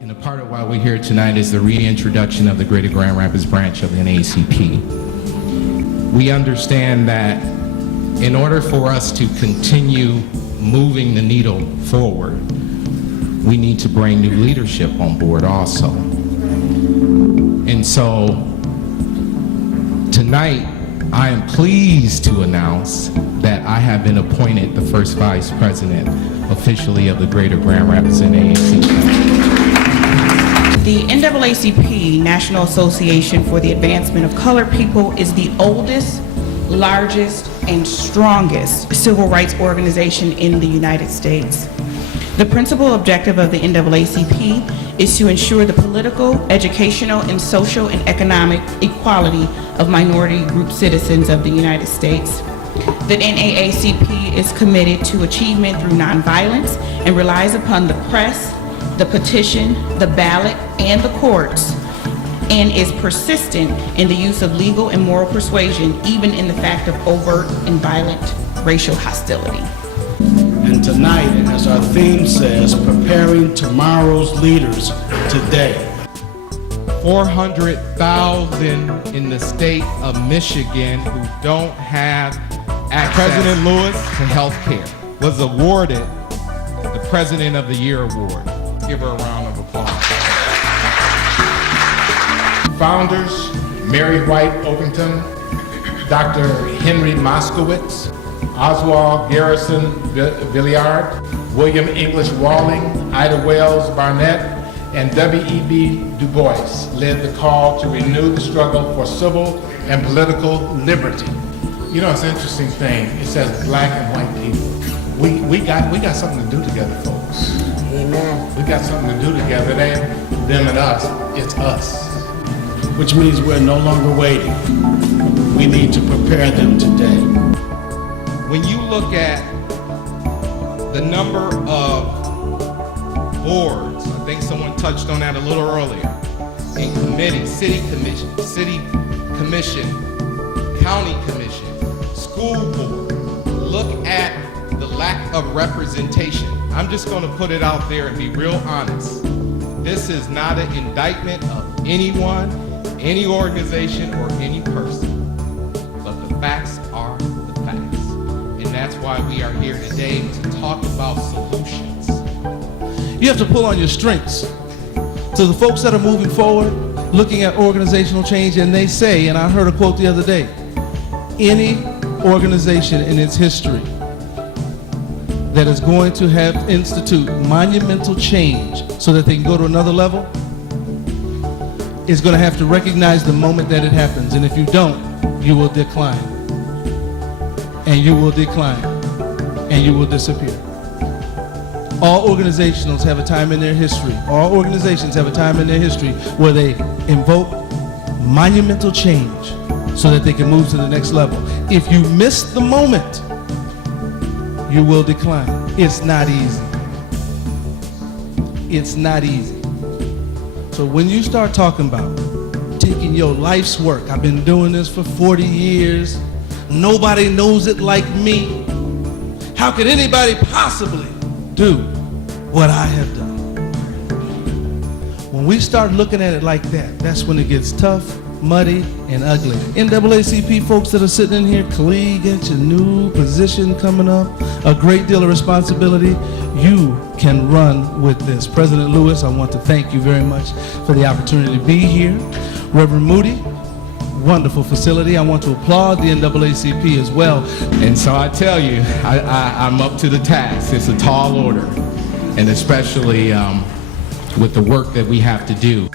And a part of why we're here tonight is the reintroduction of the Greater Grand Rapids branch of the Naacp. We understand that in order for us to continue moving the needle forward, we need to bring new leadership on board also. And so tonight, I am pleased to announce that I have been appointed the first vice president officially of the Greater Grand Rapids Naacp. The NAACP, National Association for the Advancement of Colored People, is the oldest, largest, and strongest civil rights organization in the United States. The principal objective of the NAACP is to ensure the political, educational, and social and economic equality of minority group citizens of the United States. The NAACP is committed to achievement through nonviolence and relies upon the press, the petition, the ballot, and the courts, and is persistent in the use of legal and moral persuasion, even in the fact of overt and violent racial hostility. And tonight, as our theme says, preparing tomorrow's leaders today. 400,000 in the state of Michigan who don't have access President Lewis to health care was awarded the President of the Year award. Give her a round of applause. Founders, Mary White Overton, Dr. Henry Moskowitz, Oswald Garrison Villiard, William English Walling, Ida Wells Barnett, and W.E.B. Du Bois led the call to renew the struggle for civil and political liberty. You know, it's an interesting thing. It says black and white people. We got something to do together, folks. Amen. We got something to do together. It ain't them and us, it's us. Which means we're no longer waiting. We need to prepare them today. When you look at the number of boards, I think someone touched on that a little earlier, in committees, city commission, county commission, school board, look at the lack of representation. I'm just going to put it out there and be real honest. This is not an indictment of anyone, any organization, or any person. But the facts are the facts. And that's why we are here today to talk about solutions. You have to pull on your strengths. So the folks that are moving forward, looking at organizational change, and they say, and I heard a quote the other day, any organization in its history that is going to have institute monumental change so that they can go to another level is going to have to recognize the moment that it happens. And if you don't, you will decline. And you will decline. And you will disappear. All organizations have a time in their history. All organizations have a time in their history where they invoke monumental change so that they can move to the next level. If you miss the moment, you will decline. It's not easy. It's not easy. So when you start talking about taking your life's work, I've been doing this for 40 years, nobody knows it like me. How could anybody possibly do what I have done? When we start looking at it like that, that's when it gets tough, muddy, and ugly. NAACP folks that are sitting in here, Khalid, get your new position coming up, a great deal of responsibility. You can run with this. President Lewis, I want to thank you very much for the opportunity to be here. Reverend Moody, wonderful facility. I want to applaud the NAACP as well. And so I tell you, I'm up to the task. It's a tall order, and especially with the work that we have to do.